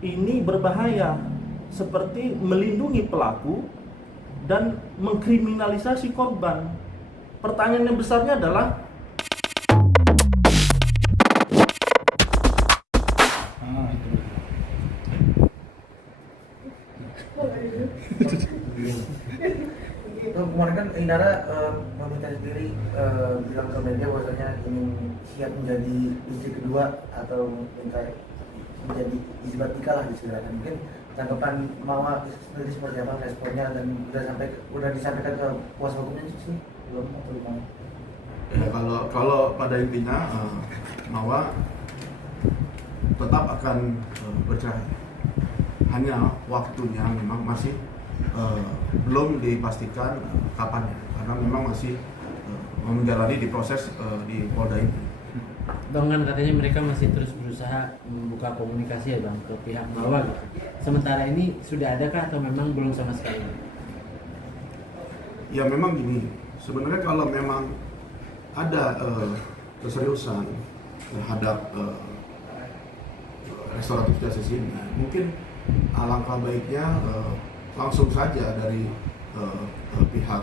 ini berbahaya, seperti melindungi pelaku dan mengkriminalisasi korban. Pertanyaan yang besarnya adalah kemarin kan Inara meminta sendiri bilang ke media bahwasanya ingin siap menjadi istri kedua atau minta menjadi isbat nikah lah disebutkan. Mungkin tanggapan Mawa sendiri seperti apa responnya, dan udah disampaikan ke kuasa hukumnya sih belum atau gimana? Ya, kalau pada intinya Mawa tetap akan bercerai. Hanya waktunya memang masih belum dipastikan kapannya, karena memang masih menjalani diproses di Polda ini. Bang, kan katanya mereka masih terus berusaha membuka komunikasi ya Bang ke pihak Mawa gitu. Sementara ini sudah adakah atau memang belum sama sekali? Ya memang gini, sebenarnya kalau memang ada keseriusan terhadap restoratif justice ini, mungkin alangkah baiknya langsung saja dari pihak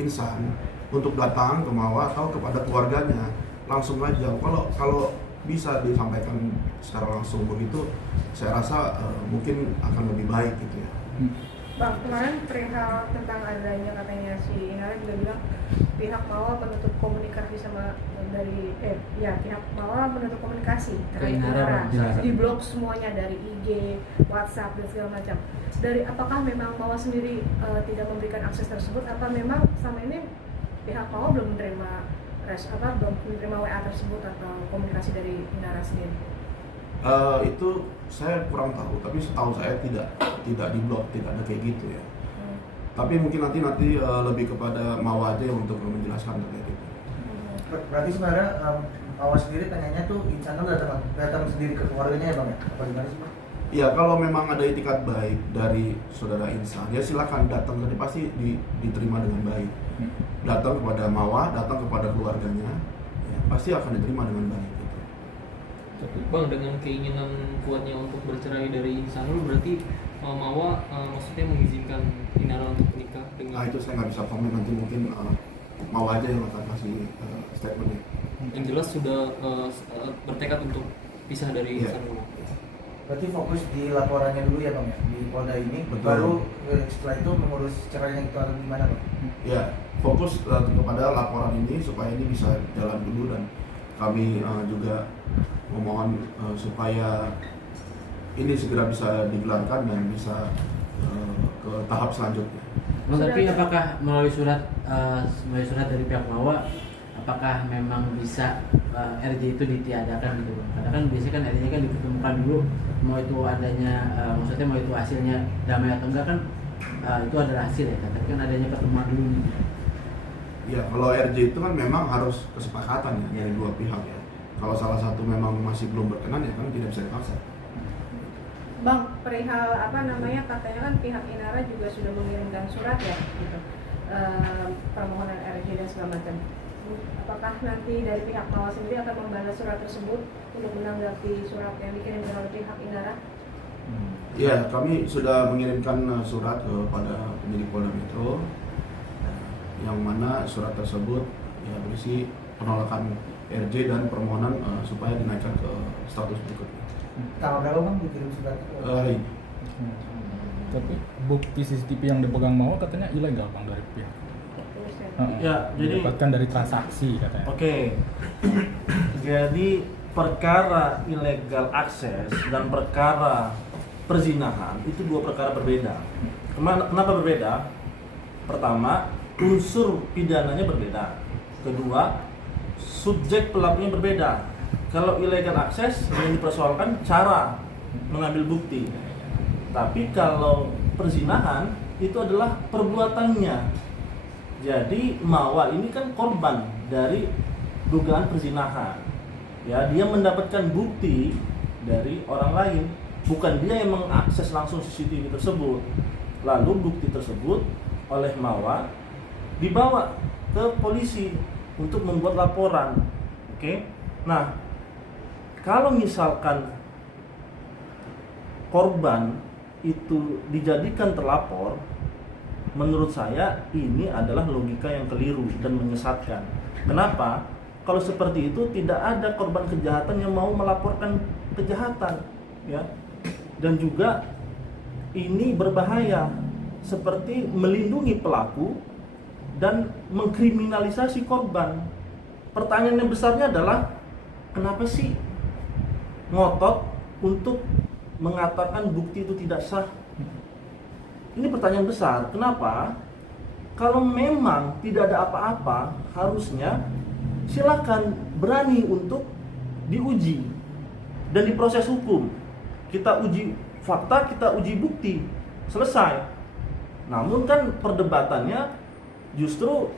insan untuk datang ke Mawa atau kepada keluarganya langsung aja. Kalau bisa disampaikan secara langsung begitu, saya rasa mungkin akan lebih baik gitu ya. Bang, kemarin perihal tentang adanya katanya si Inara juga bilang pihak Mawa menutup komunikasi sama pihak Mawa menutup komunikasi terhadap Inara, di blok semuanya dari IG, WhatsApp dan segala macam. Dari apakah memang Mawa sendiri tidak memberikan akses tersebut, atau memang sama ini pihak Mawa belum menerima belum menerima WA tersebut atau komunikasi dari Inara sendiri? Itu saya kurang tahu, tapi setahu saya tidak diblok, tidak ada kayak gitu ya. Tapi mungkin nanti lebih kepada Mawa aja untuk menjelaskan terkait itu. Berarti sebenarnya Mawa sendiri tanyanya tuh insan datang sendiri ke keluarganya ya Bang ya? Apa gimana sih Bang? Ya kalau memang ada itikat baik dari saudara insan, ya silakan datang, nanti pasti diterima dengan baik. Datang kepada Mawa, datang kepada keluarganya, ya, pasti akan diterima dengan baik. Gitu. Tapi Bang, dengan keinginan kuatnya untuk bercerai dari Insanul, berarti Mawa maksudnya mengizinkan Inara untuk menikah dengan... Itu saya nggak bisa komen, nanti mungkin Mawa aja yang akan kasih statementnya. Yang jelas sudah bertekad untuk pisah dari Insanul. Berarti fokus di laporannya dulu ya Bang ya, di Polda ini. Betul. Baru setelah itu mengurus cerainya itu atau gimana Bang? Ya, fokus kepada laporan ini supaya ini bisa jalan dulu, dan kami juga memohon supaya ini segera bisa digelarkan dan bisa ke tahap selanjutnya. Tapi apakah melalui surat dari pihak Mawa, apakah memang bisa RJ itu ditiadakan gitu Bang? Karena kan biasanya kan RJ kan diketemukan dulu, mau itu adanya maksudnya mau itu hasilnya damai atau enggak kan itu adalah hasil ya, tapi kan adanya pertemuan dulu nih. Ya, kalau RJ itu kan memang harus kesepakatan ya dari dua pihak ya. Kalau salah satu memang masih belum berkenan ya kan tidak bisa dipaksa. Bang, perihal katanya kan pihak Inara juga sudah mengirimkan surat ya gitu, permohonan RJ dan segala macam. Apakah nanti dari pihak Mawa sendiri akan membalas surat tersebut untuk menanggapi surat yang dikirimkan oleh pihak Inara? Ya, kami sudah mengirimkan surat kepada penyidik Polda Metro, yang mana surat tersebut ya berisi penolakan RJ dan permohonan supaya dinaikkan ke status berikutnya. Tanggal berapa Bang dikirim surat? Hari ini. Tapi bukti CCTV yang dipegang Mawa katanya ilegal Bang dari pihak. ya, jadi didapatkan dari transaksi katanya. Oke. Jadi perkara ilegal akses dan perkara perzinahan itu dua perkara berbeda. Kenapa berbeda? Pertama, unsur pidananya berbeda. Kedua, subjek pelakunya berbeda. Kalau ilegal akses yang dipersoalkan cara mengambil bukti. Tapi kalau perzinahan itu adalah perbuatannya. Jadi Mawa ini kan korban dari dugaan perzinahan. Ya, dia mendapatkan bukti dari orang lain, bukan dia yang mengakses langsung CCTV tersebut. Lalu bukti tersebut oleh Mawa dibawa ke polisi untuk membuat laporan. Oke. Nah, kalau misalkan korban itu dijadikan terlapor, menurut saya ini adalah logika yang keliru dan menyesatkan. Kenapa? Kalau seperti itu tidak ada korban kejahatan yang mau melaporkan kejahatan, ya. Dan juga ini berbahaya, seperti melindungi pelaku dan mengkriminalisasi korban. Pertanyaan yang besarnya adalah kenapa sih ngotot untuk mengatakan bukti itu tidak sah? Ini pertanyaan besar. Kenapa? Kalau memang tidak ada apa-apa, harusnya silakan berani untuk diuji dan diproses hukum. Kita uji fakta, kita uji bukti, selesai. Namun kan perdebatannya justru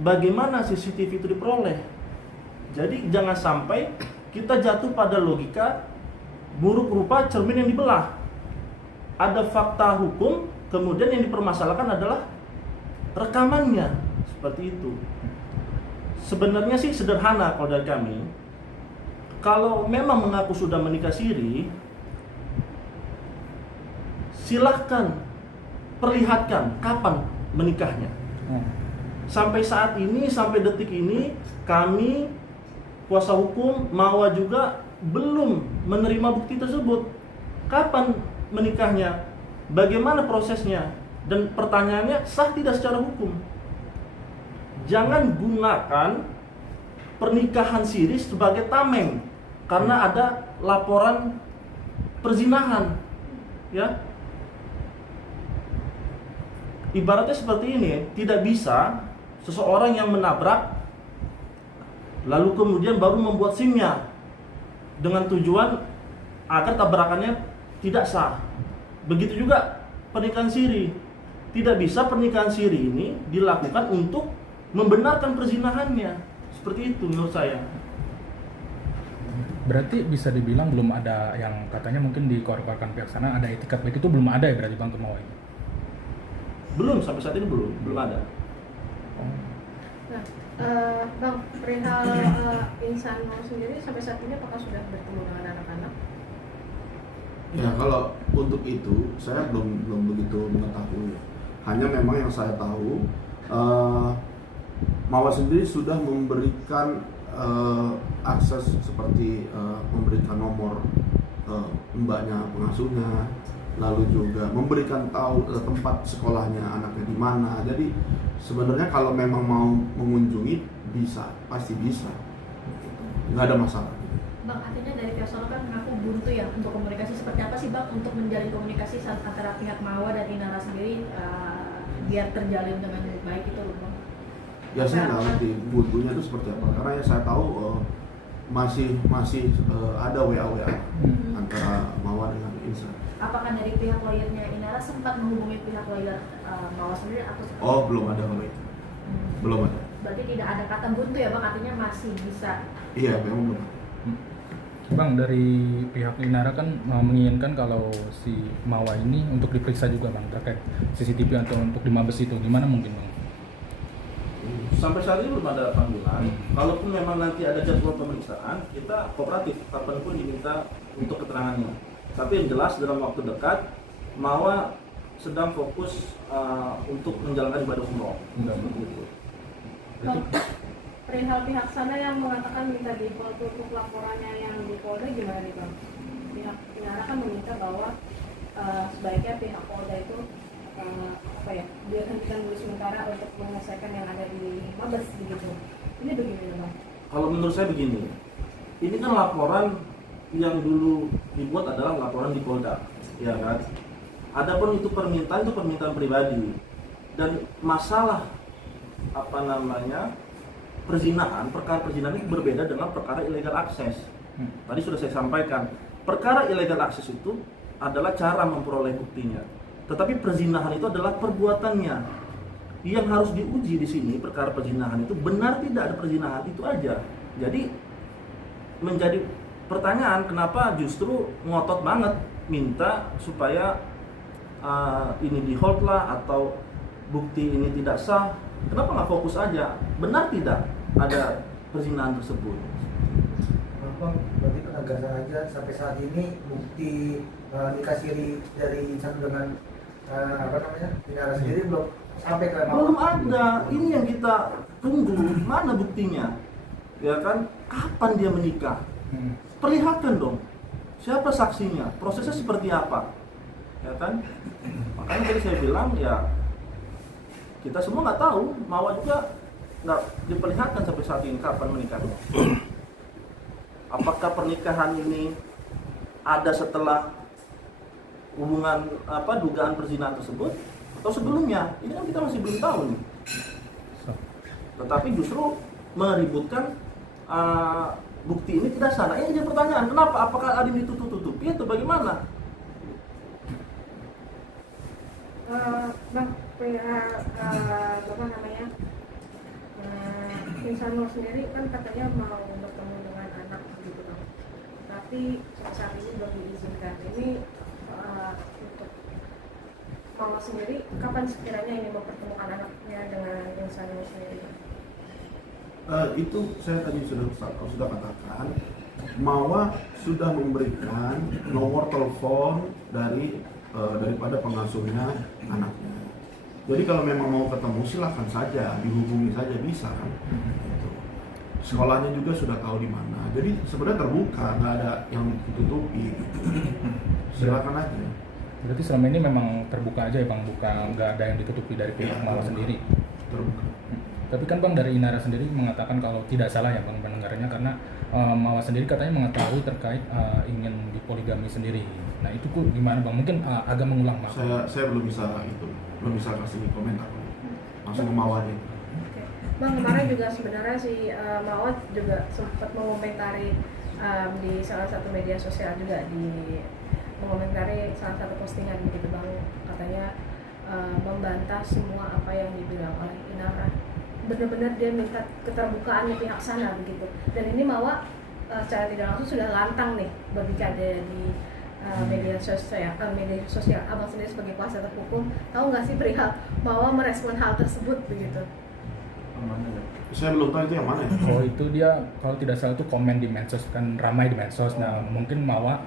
bagaimana CCTV itu diperoleh. Jadi jangan sampai kita jatuh pada logika buruk rupa cermin yang dibelah. Ada fakta hukum, kemudian yang dipermasalahkan adalah rekamannya. Seperti itu. Sebenarnya sih sederhana kalau dari kami. Kalau memang mengaku sudah menikah siri, silahkan perlihatkan kapan menikahnya. Sampai saat ini, sampai detik ini, kami kuasa hukum Mawa juga belum menerima bukti tersebut. Kapan menikahnya? Bagaimana prosesnya? Dan pertanyaannya, sah tidak secara hukum? Jangan gunakan pernikahan siri sebagai tameng karena ada laporan perzinahan, ya. Ibaratnya seperti ini, tidak bisa seseorang yang menabrak lalu kemudian baru membuat SIM-nya dengan tujuan agar tabrakannya tidak sah. Begitu juga pernikahan siri. Tidak bisa pernikahan siri ini dilakukan untuk membenarkan perzinahannya. Seperti itu menurut saya. Berarti bisa dibilang belum ada yang katanya mungkin dikeluarkan pihak sana ada etikat baik, itu belum ada ya berarti Bang Kemawa ini? Belum, sampai saat ini belum ada. Nah, Bang, perihal Insan sendiri sampai saat ini apakah sudah bertemu dengan anak-anak? Ya, kalau untuk itu saya belum begitu mengetahui. Hanya memang yang saya tahu, Mawa sendiri sudah memberikan akses seperti memberikan nomor mbaknya pengasuhnya, lalu juga memberikan tahu tempat sekolahnya anaknya di mana. Jadi sebenarnya kalau memang mau mengunjungi bisa, pasti bisa, nggak ada masalah. Bang, artinya dari pihak sono kan mengaku buntu ya untuk komunikasi. Seperti apa sih Bang untuk menjalin komunikasi antara pihak Mawa dan Inara sendiri biar terjalin dengan baik itu Bang? Ya saya nggak ngerti buntunya itu seperti apa, karena yang saya tahu masih ada WA antara Mawa dengan Insan. Apakah dari pihak lawyernya Inara sempat menghubungi pihak lawyer Mawa sendiri atau seperti Oh, belum ada kalau itu. Belum ada. Berarti tidak ada kata buntu ya Bang, artinya masih bisa. Iya, memang belum. Bang, dari pihak Inara kan menginginkan kalau si Mawa ini untuk diperiksa juga Bang terkait CCTV atau untuk di Mabes itu, gimana mungkin Bang? Sampai saat ini belum ada panggilan. Kalaupun memang nanti ada jadwal pemeriksaan, kita kooperatif kapanpun diminta untuk keterangannya. Tapi yang jelas dalam waktu dekat, Mawa sedang fokus untuk menjalankan ibadah umroh. Bang, perihal pihak sana yang mengatakan minta di-hold untuk laporannya yang di Polda gimana nih Bang? Pihak Inara kan meminta bahwa sebaiknya pihak Polda itu dihentikan dulu sementara untuk menyelesaikan yang ada di Mabes begitu. Ini bagaimana Bang? Kalau menurut saya begini, ini kan laporan yang dulu dibuat adalah laporan di Polda, ya kan? Adapun itu permintaan pribadi, dan masalah perzinahan, perkara perzinahan itu berbeda dengan perkara illegal access. Tadi sudah saya sampaikan, perkara illegal access itu adalah cara memperoleh buktinya. Tetapi perzinahan itu adalah perbuatannya. Yang harus diuji di sini perkara perzinahan itu benar tidak ada perzinahan, itu aja. Jadi menjadi pertanyaan kenapa justru ngotot banget minta supaya ini di hold lah atau bukti ini tidak sah. Kenapa nggak fokus aja? Benar tidak ada perzinahan tersebut? Bang, berarti penegasan aja sampai saat ini bukti nikah siri dari Insan dengan Inara sendiri belum sampai ke Belum ada. Ini yang kita tunggu. Mana buktinya? Ya kan? Kapan dia menikah? Perlihatkan dong. Siapa saksinya? Prosesnya seperti apa? Ya kan? Makanya tadi saya bilang ya kita semua nggak tahu. Mawar juga nggak diperlihatkan sampai saat ini kapan menikahnya. Apakah pernikahan ini ada setelah hubungan dugaan perzinahan tersebut atau sebelumnya? Ini kan kita masih belum tahu nih. Tetapi justru meributkan bukti ini tidak sana. Ini jadi pertanyaan, kenapa? Apakah ada yang ditutup-tutupi atau bagaimana? Bang, Insanul sendiri kan katanya mau bertemu dengan anak gitu bang, tapi saat ini belum diizinkan. Ini untuk Mawar sendiri kapan sekiranya ini mempertemukan anaknya dengan Insanul sendiri? Itu saya tadi sudah katakan, Mawa sudah memberikan nomor telepon daripada pengasuhnya anaknya. Jadi kalau memang mau ketemu silahkan saja, dihubungi saja bisa kan. Gitu. Sekolahnya juga sudah tahu di mana. Jadi sebenarnya terbuka, nggak ada yang ditutupi. Silakan aja. Berarti selama ini memang terbuka aja ya Bang, nggak ada yang ditutupi dari pihak Mawa sendiri. Terbuka. Tapi kan Bang dari Inara sendiri mengatakan kalau tidak salah ya Bang pendengarnya, karena Mawa sendiri katanya mengetahui terkait ingin dipoligami sendiri. Nah itu kok gimana Bang? Mungkin agak mengulang Bang. Saya belum bisa kasih komentar. Langsung ke Mawa aja. Oke. Bang, kemarin juga sebenarnya si Mawar juga sempat mengomentari di salah satu media sosial juga, mengomentari salah satu postingan begitu Bang, katanya membantah semua apa yang dibilang oleh Inara. Benar-benar dia minta keterbukaannya pihak sana begitu. Dan ini Mawar secara tidak langsung sudah lantang nih berbicara di media sosial. Abang sendiri sebagai kuasa hukum tahu nggak sih perihal Mawar merespon hal tersebut begitu? Saya belum tahu itu yang mana ya. Oh itu dia kalau tidak salah itu komen di medsos, kan ramai di medsos. Nah mungkin Mawa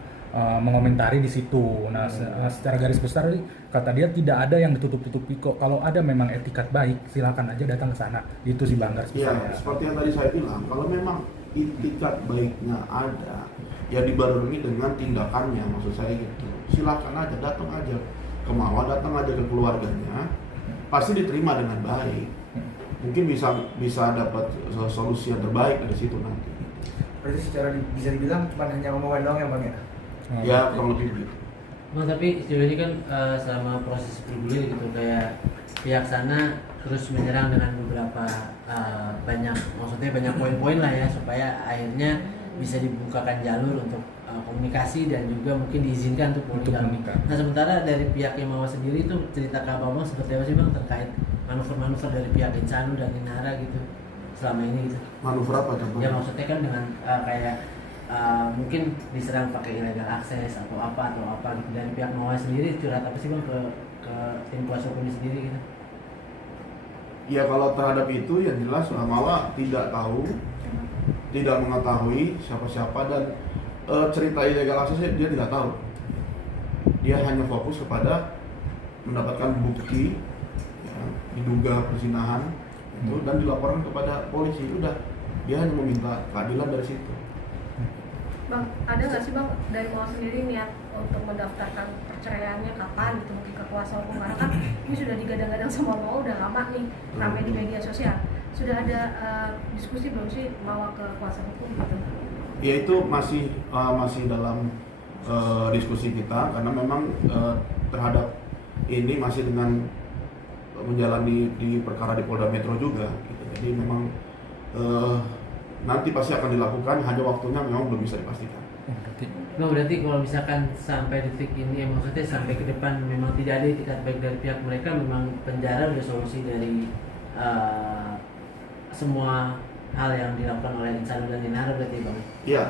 mengomentari di situ. Nah secara garis besar kata dia tidak ada yang ditutup-tutupi kok. Kalau ada memang etikat baik silakan aja datang ke sana. Itu sih Bang garis Iya, besarnya. seperti yang tadi saya bilang, kalau memang etikat baiknya ada, ya dibarengi dengan tindakannya, maksud saya gitu. Silakan aja, datang aja ke Mawa, datang aja ke keluarganya, pasti diterima dengan baik. Mungkin bisa dapat solusi yang terbaik dari situ nanti. Berarti secara bisa dibilang cuma hanya omongan doang ya Bang ya? Ya kurang lebih begitu. Bang, tapi sejauh ini kan selama proses bergulir gitu kayak pihak sana terus menyerang dengan beberapa banyak poin-poin lah ya, supaya akhirnya bisa dibukakan jalur untuk komunikasi dan juga mungkin diizinkan untuk poligami. Nah sementara dari pihak yang Mawa sendiri itu cerita ke Abang seperti apa sih Bang terkait manuver-manuver dari pihak Insanul dan Inara gitu selama ini gitu? Manuver apa contohnya? Ya maksudnya kan dengan kayak mungkin diserang pakai illegal akses atau apa gitu. Dari pihak Mawa sendiri curhat apa sih Bang ke tim kuasa hukum sendiri gitu? Ya kalau terhadap itu yang jelas Mawa tidak tahu, tidak mengetahui siapa-siapa, dan cerita illegal aksesnya dia tidak tahu. Dia hanya fokus kepada mendapatkan bukti ya, diduga perzinahan itu dan dilaporkan kepada polisi. Udah, dia hanya meminta keadilan dari situ. Bang, ada nggak sih Bang dari Mawar sendiri niat untuk mendaftarkan perceraiannya kapan gitu, mungkin ke kuasa hukum, karena kan ini sudah digadang-gadang sama Mawar udah lama nih ramai di media sosial. Sudah ada diskusi belum sih Mawar ke kuasa hukum gitu? Ya itu masih dalam diskusi kita, karena memang terhadap ini masih dengan menjalani di perkara di Polda Metro juga gitu. Jadi memang nanti pasti akan dilakukan, hanya waktunya memang belum bisa dipastikan. Berarti kalau misalkan sampai detik ini, maksudnya sampai ke depan memang tidak ada etikat baik dari pihak mereka, memang penjara udah solusi dari semua hal yang dilakukan oleh Insanul dan Inara berarti Bang? Iya,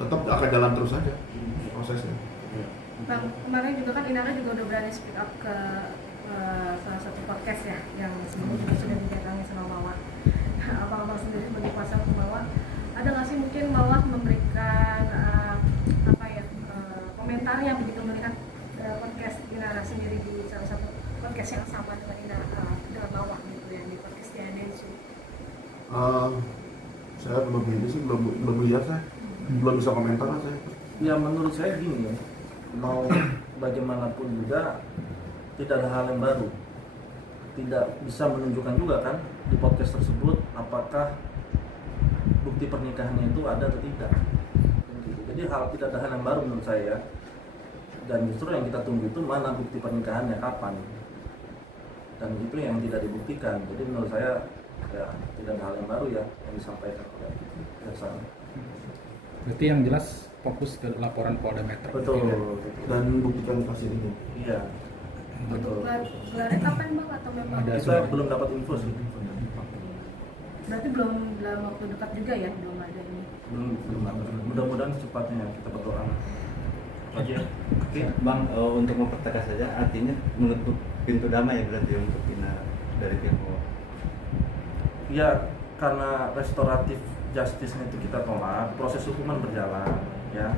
tetap akan jalan terus saja prosesnya. Bang, kemarin juga kan Inara juga udah berani speak up ke salah satu podcast ya, yang sebelumnya juga sudah didatangi sama Mawar. Abang-abang sendiri sebagai kuasa hukum Mawar, ada nggak sih mungkin Mawar memberikan Inara yang begitu melihat podcast Inara sendiri di salah satu podcast yang sama dengan Inara dengan Mawar gitu ya di podcast Densu. Saya belum ini sih, belum lihat saya, belum bisa komentar lah saya. Ya menurut saya gini, mau bagaimanapun juga tidak ada hal yang baru, tidak bisa menunjukkan juga kan di podcast tersebut apakah bukti pernikahannya itu ada atau tidak. Jadi tidak ada hal yang baru menurut saya, dan justru yang kita tunggu itu mana bukti pernikahannya kapan, dan itu yang tidak dibuktikan. Jadi menurut saya ya tidak ada hal yang baru ya yang disampaikan oleh jaksa. Berarti yang jelas fokus ke laporan Polda Metro. Betul. Dan buktikan kasus ini. Iya. Betul. Gelarnya kapan bang atau memang? Ada Kita surat. belum dapat info sih. Berarti belum dalam waktu dekat juga ya, belum ada ini. Belum ada. Mudah-mudahan secepatnya kita berdoa. Aja. Oke. Bang, untuk mempertegas saja, artinya menutup pintu damai ya berarti untuk Inara dari pihak bawah. Ya, karena restoratif justice-nya itu kita tolak, proses hukuman berjalan, ya.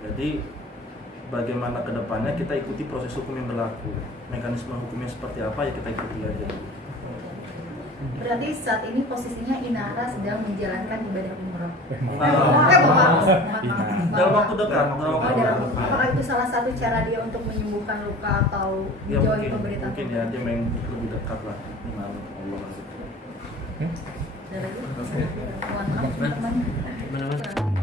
Jadi bagaimana ke depannya kita ikuti proses hukum yang berlaku. Mekanisme hukumnya seperti apa ya kita ikuti aja. Berarti saat ini posisinya Inara sedang menjalankan ibadah umroh. Dalam waktu dekat, Apakah itu salah satu cara dia untuk menyembuhkan luka atau ya menjauhi pemberitaan? mungkin ya dia main lebih dekat lah dengan Allah. Ada lagi? Mohon maaf teman-teman. Mana-mana?